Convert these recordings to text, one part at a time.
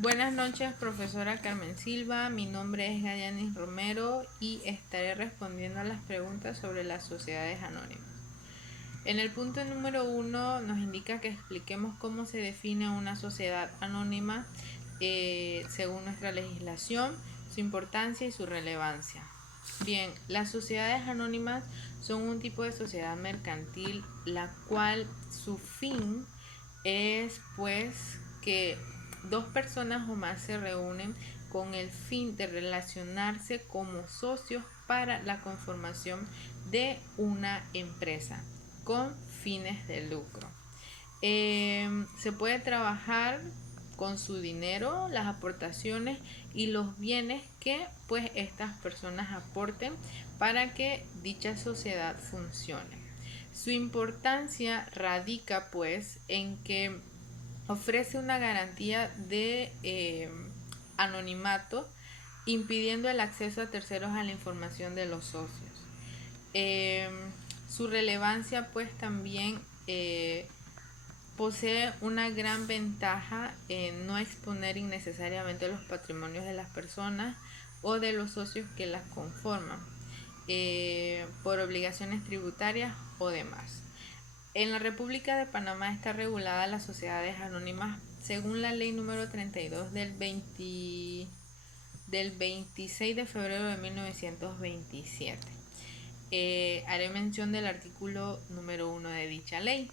Buenas noches, profesora Carmen Silva. Mi nombre es Gayanis Romero y estaré respondiendo a las preguntas sobre las sociedades anónimas. En el punto número 1 nos indica que expliquemos cómo se define una sociedad anónima según nuestra legislación, su importancia y su relevancia. Bien, las sociedades anónimas son un tipo de sociedad mercantil la cual su fin es pues que dos personas o más se reúnen con el fin de relacionarse como socios para la conformación de una empresa con fines de lucro. Se puede trabajar con su dinero, las aportaciones y los bienes que pues estas personas aporten para que dicha sociedad funcione. Su importancia radica pues en que ofrece una garantía de anonimato, impidiendo el acceso a terceros a la información de los socios. Eh, Su relevancia pues también posee una gran ventaja en no exponer innecesariamente los patrimonios de las personas o de los socios que las conforman por obligaciones tributarias o demás. En la República de Panamá está regulada las sociedades anónimas según la ley número 32 del 26 de febrero de 1927. Haré mención del artículo número 1 de dicha ley.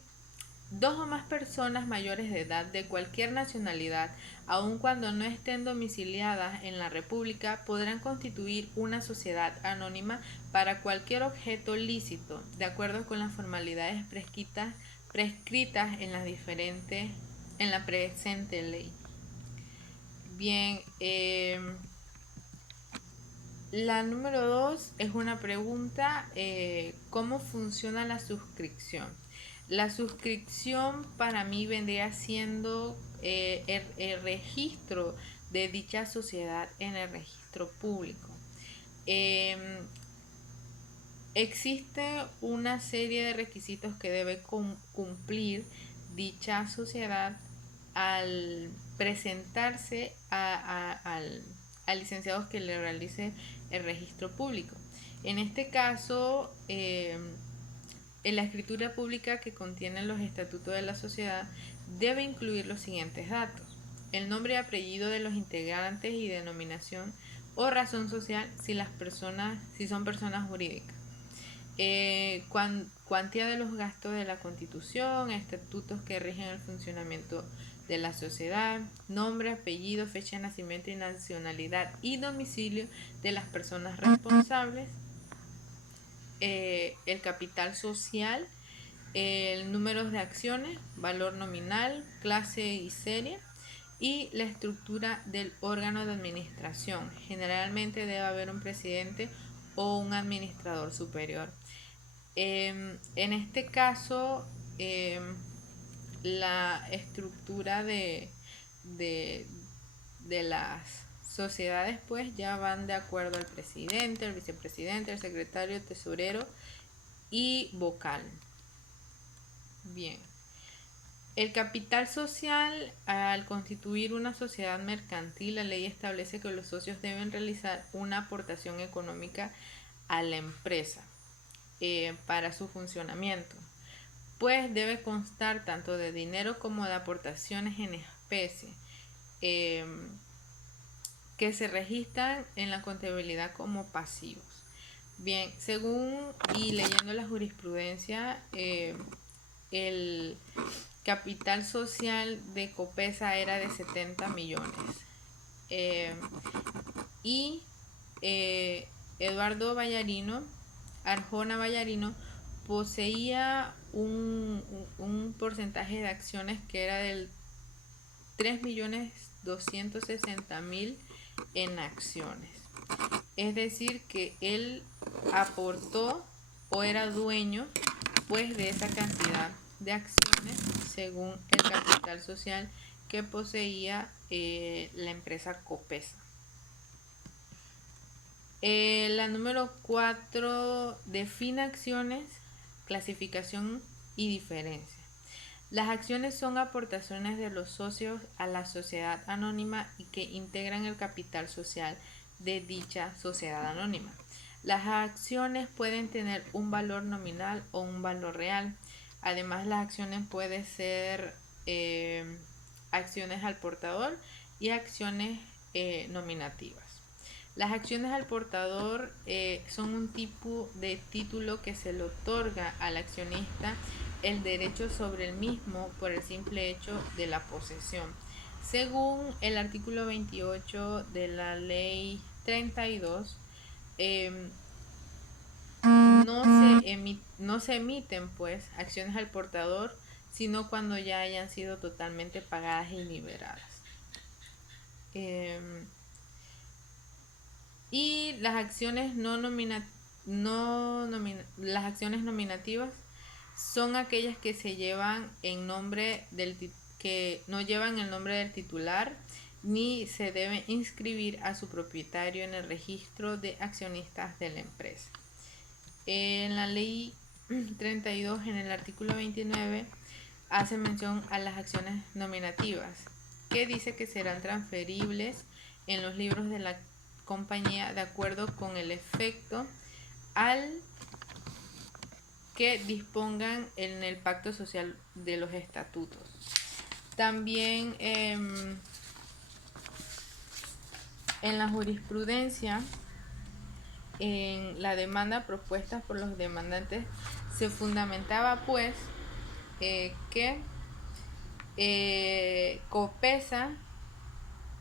Dos o más personas mayores de edad de cualquier nacionalidad, aun cuando no estén domiciliadas en la República, podrán constituir una sociedad anónima para cualquier objeto lícito, de acuerdo con las formalidades prescritas en la presente ley. Bien, la número 2 es una pregunta, ¿cómo funciona la suscripción? La suscripción para mí vendría siendo el registro de dicha sociedad en el registro público. Existe una serie de requisitos que debe cumplir dicha sociedad al presentarse al licenciado que le realice el registro público. En este caso, en la escritura pública que contiene los estatutos de la sociedad debe incluir los siguientes datos: el nombre y apellido de los integrantes y denominación o razón social si son personas jurídicas. Cuantía de los gastos de la Constitución, estatutos que rigen el funcionamiento de la sociedad, nombre, apellido, fecha de nacimiento y nacionalidad y domicilio de las personas responsables, el capital social, el número de acciones, valor nominal, clase y serie, y la estructura del órgano de administración. Generalmente debe haber un presidente o un administrador superior. En este caso, la estructura de, de las sociedades pues ya van de acuerdo al presidente, el vicepresidente, el secretario, el tesorero y vocal. Bien. El capital social, al constituir una sociedad mercantil, la ley establece que los socios deben realizar una aportación económica a la empresa para su funcionamiento, pues debe constar tanto de dinero como de aportaciones en especie que se registran en la contabilidad como pasivos. Bien, según y leyendo la jurisprudencia, el capital social de Copesa era de 70 millones. Y Eduardo Vallarino, Arjona Vallarino, poseía un porcentaje de acciones que era del 3.260.000 en acciones. Es decir, que él aportó o era dueño pues de esa cantidad de acciones según el capital social que poseía la empresa Copesa. La número 4 define acciones, clasificación y diferencia. Las acciones son aportaciones de los socios a la sociedad anónima y que integran el capital social de dicha sociedad anónima. Las acciones pueden tener un valor nominal o un valor real. Además, las acciones pueden ser acciones al portador y acciones nominativas. Las acciones al portador son un tipo de título que se le otorga al accionista el derecho sobre el mismo por el simple hecho de la posesión. Según el artículo 28 de la ley 32, no se emiten pues acciones al portador, sino cuando ya hayan sido totalmente pagadas y liberadas. Y las acciones las acciones nominativas son aquellas que se llevan en nombre que no llevan el nombre del titular ni se deben inscribir a su propietario en el registro de accionistas de la empresa. En la ley 32, en el artículo 29, hace mención a las acciones nominativas, que dice que serán transferibles en los libros de la compañía de acuerdo con el efecto al que dispongan en el pacto social de los estatutos. También en la jurisprudencia, en la demanda propuesta por los demandantes se fundamentaba pues que Copesa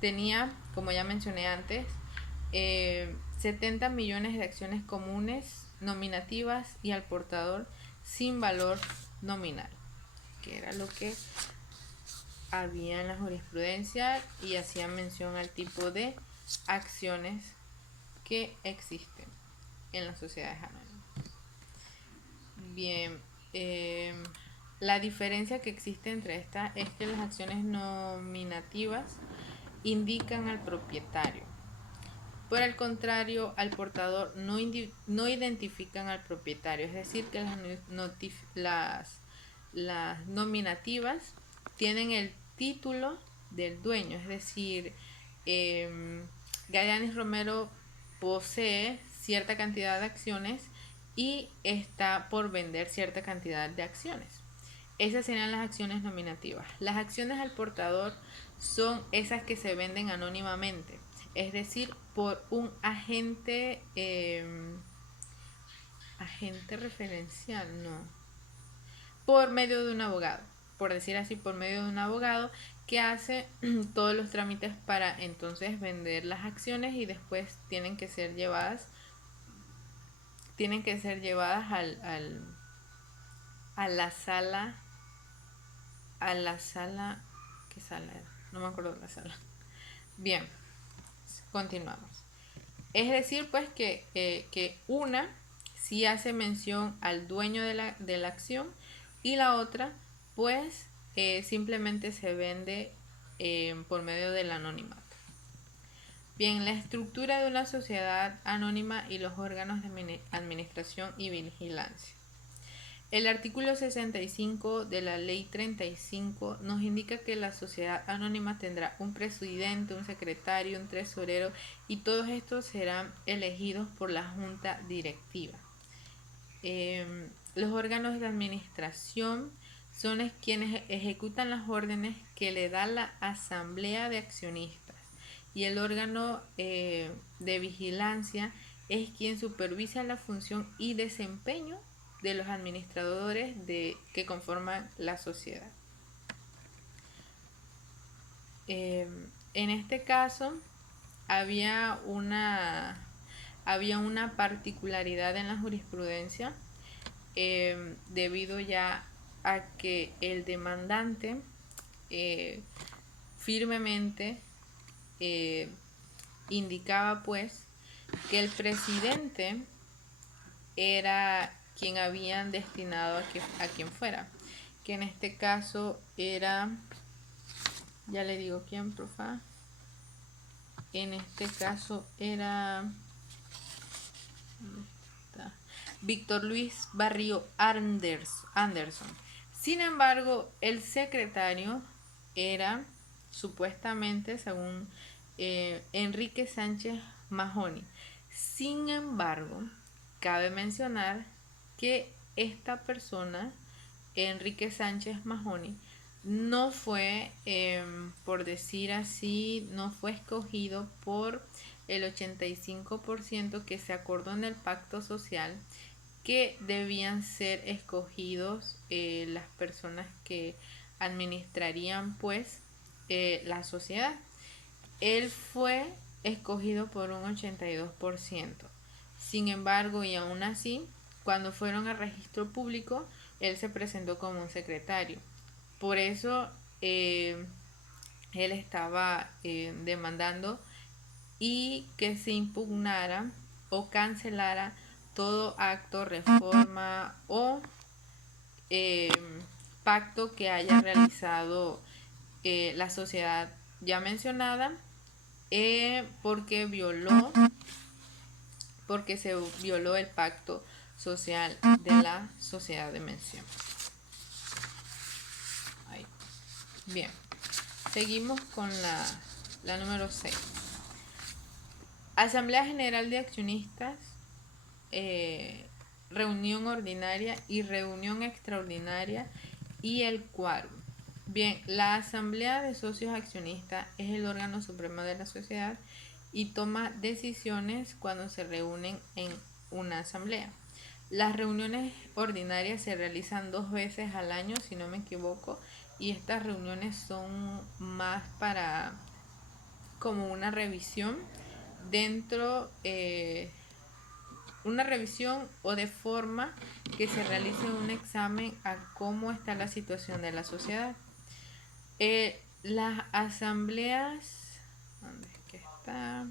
tenía, como ya mencioné antes, 70 millones de acciones comunes nominativas y al portador sin valor nominal, que era lo que había en la jurisprudencia y hacía mención al tipo de acciones que existen en las sociedades anónimas. Bien, la diferencia que existe entre estas es que las acciones nominativas indican al propietario. Por el contrario, al portador no identifican al propietario, es decir, que las nominativas tienen el título del dueño, es decir, Gallanis Romero posee cierta cantidad de acciones y está por vender cierta cantidad de acciones. Esas serían las acciones nominativas. Las acciones al portador son esas que se venden anónimamente, es decir, por un agente referencial, no, por medio de un abogado, por decir así, por medio de un abogado que hace todos los trámites para entonces vender las acciones y después tienen que ser llevadas a la sala, ¿qué sala era? No me acuerdo de la sala. Bien, continuamos. Es decir, pues que una sí hace mención al dueño de la acción y la otra, pues simplemente se vende por medio del anonimato. Bien, la estructura de una sociedad anónima y los órganos de administración y vigilancia. El artículo 65 de la ley 35 nos indica que la sociedad anónima tendrá un presidente, un secretario, un tesorero y todos estos serán elegidos por la junta directiva. Los órganos de administración son quienes ejecutan las órdenes que le da la asamblea de accionistas y el órgano de vigilancia es quien supervisa la función y desempeño de los administradores que conforman la sociedad. En este caso había una particularidad en la jurisprudencia debido ya a que el demandante firmemente indicaba pues que el presidente era quien habían destinado a quien fuera, que en este caso era, ya le digo quién, profa, en este caso era Víctor Luis Barrio Anderson, Sin embargo, el secretario era supuestamente, según Enrique Sánchez Mahony. Sin embargo, cabe mencionar que esta persona, Enrique Sánchez Mahony, no fue, por decir así, no fue escogido por el 85% que se acordó en el pacto social, que debían ser escogidos las personas que administrarían pues la sociedad. Él fue escogido por un 82%. Sin embargo, y aún así, cuando fueron al registro público, él se presentó como un secretario. Por eso él estaba demandando y que se impugnara o cancelara todo acto, reforma o pacto que haya realizado la sociedad ya mencionada, porque se violó el pacto social de la sociedad de mención. Ahí. Bien, seguimos con la número 6. Asamblea General de Accionistas, reunión ordinaria y reunión extraordinaria y el quórum. Bien, la Asamblea de Socios Accionistas es el órgano supremo de la sociedad y toma decisiones cuando se reúnen en una asamblea. Las reuniones ordinarias se realizan 2 veces al año, si no me equivoco, y estas reuniones son más para como una revisión dentro una revisión o de forma que se realice un examen a cómo está la situación de la sociedad. Las asambleas, ¿dónde es que está?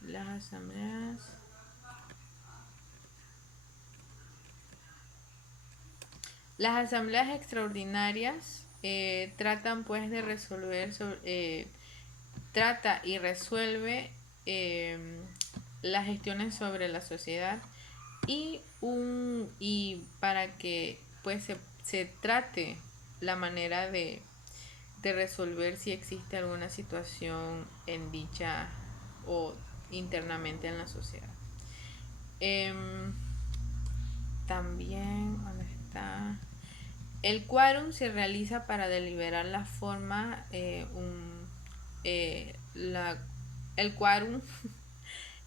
Las asambleas extraordinarias tratan pues de resolver trata y resuelve las gestiones sobre la sociedad y para que pues se trate la manera de resolver si existe alguna situación en dicha o internamente en la sociedad. También, ¿dónde está? El quórum se realiza para deliberar la forma, el quórum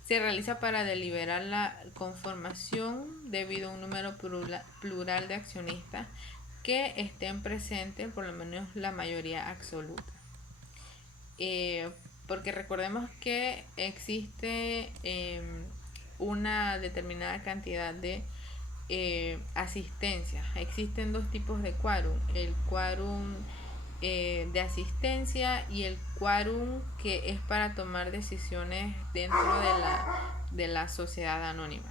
se realiza para deliberar la conformación debido a un número plural de accionistas que estén presentes, por lo menos la mayoría absoluta. Porque recordemos que existe una determinada cantidad de asistencia. Existen 2 tipos de quórum: el quórum de asistencia y el quórum que es para tomar decisiones dentro de la sociedad anónima.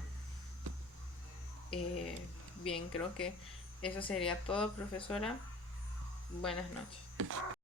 Bien, creo que eso sería todo, profesora. Buenas noches.